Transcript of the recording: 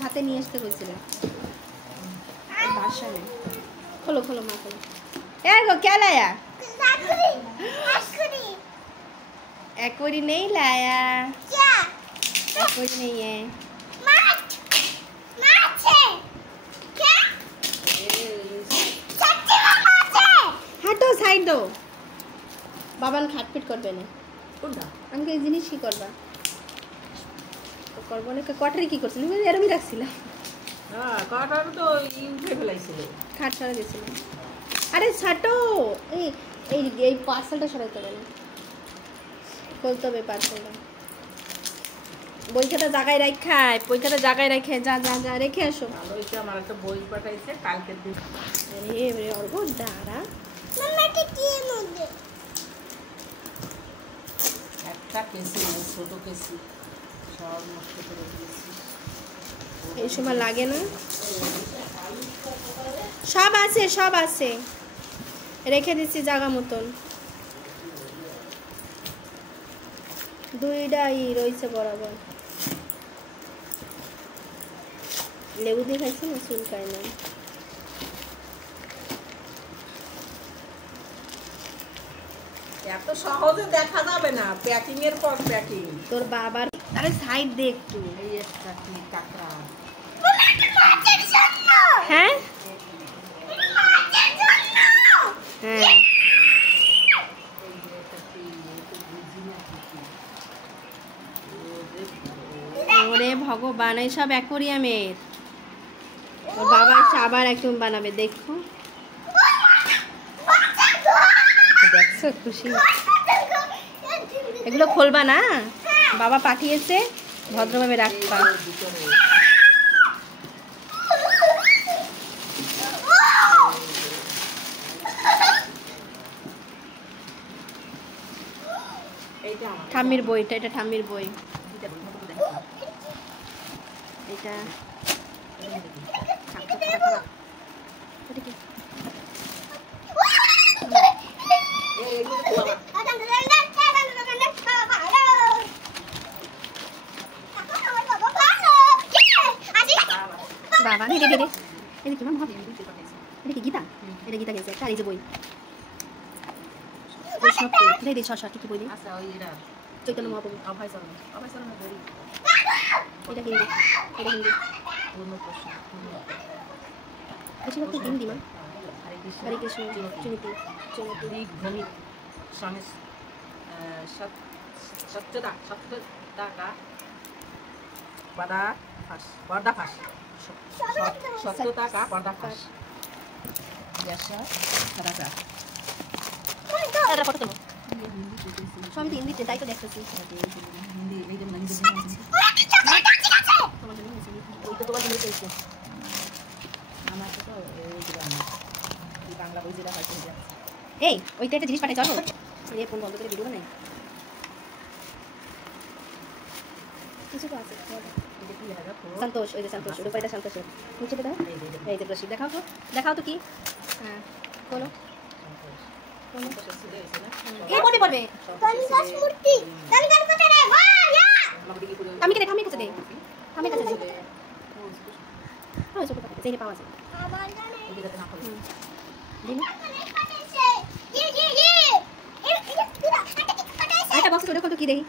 সাথে নিয়ে আসতে কইছিলাম ভাষা নেই। खोलो खोलो माँ खोलो यार को क्या लाया एक्वेरी नहीं लाया क्या एक्वेरी नहीं है हटो साइड दो बाबान खाटपिट करबे ना কোনটা আমাকে এই জিনিস কি করবা তো করব না কটারে কি করছিস আমি এরকমই রাখছিলাম হ্যাঁ কটার তো উঠে ফেলাইছিল খাট সরা গেছিল আরে ছাটো এই এই এই পার্সেলটা সরাইতে হবে না খুলতে হবে পার্সেলটা বইখাতা জায়গায় রাখায় বইখাতা জায়গায় রাখে যা যা যা রেখে আসো আলোইছে আমার একটা বই পাঠাইছে কালকে দিন আরে রে অর্ঘ দাঁড়া মাম্মা এটা কি এর মধ্যে একটা কেসি ছোট কেসি সব নষ্ট করে দিয়েছি এই সময় লাগে না সব আছে রেখে দিচ্ছি জায়গা মতন দুইটাই রয়েছে বরাবর লেবু দিয়ে খাইছি না চুলকায় না এত সহজে দেখা যাবে না প্যাকিং এর পর প্যাকিং তোর বাবার আরে সাইড দে একটু এই একটা কি কাকড়া হ্যাঁ হ্যাঁ ওরে ভগবান এই সব অ্যাকোরিয়ামের ওর বাবা এসে আবার একদম বানাবে দেখো দেখছো খুশি এগুলো খুলবা না বাবা পাঠিয়েছে ভদ্রভাবে রাখবা ঠাম্মির বইটা এটা ঠাম্মির বই এটা বাবা রে রে রে এটা কি মাম হবে এটা কি গীতা এটা গীতা গেছে আর এই যে বই রে রে ছশো কি বই আচ্ছা ওই এরা চৈতন্য মহাপ্রভু অভয়চরণ বই এটা হিন্দি এটা হিন্দি পূর্ণ প্রশ্ন বেশিরভাগ তো হিন্দি মা হরে কৃষ্ণ চুনিতি চুনিতি গণিত সমেত সত্যতা কা पर्दाफाश सत्यता का पर्दाफाश यशा सदाचार এটা ফটো তোলো সব হিন্দিতে তাই তো দেখতেছি হিন্দি এই যে হিন্দি ওই তো তোমার হিন্দি কইছে আমার তো এই গ্রামে এই বাংলা বই যেটা হয় সেটা এই ওইটা একটা জিনিস পাঠাই চলো এই ফোন বন্ধ করে ভিডিও বানাই কিছু তো আছে संतोष ওই যে संतोष ওর উপরে संतोष নিচে দাও এই যে প্রসিদ্ধ দেখাও তো কি হ্যাঁ বলো কে বলবে পড়বে তনিদাস মূর্তি তনিদাস কোথায় রে ভাইয়া আমি কাছে দে আমি কাছে দে ওই সব কথা যেই পাওয়া যায় আবার জানে এই যেটা না করবে দিন এটা বক্স ওটা কত কি দেই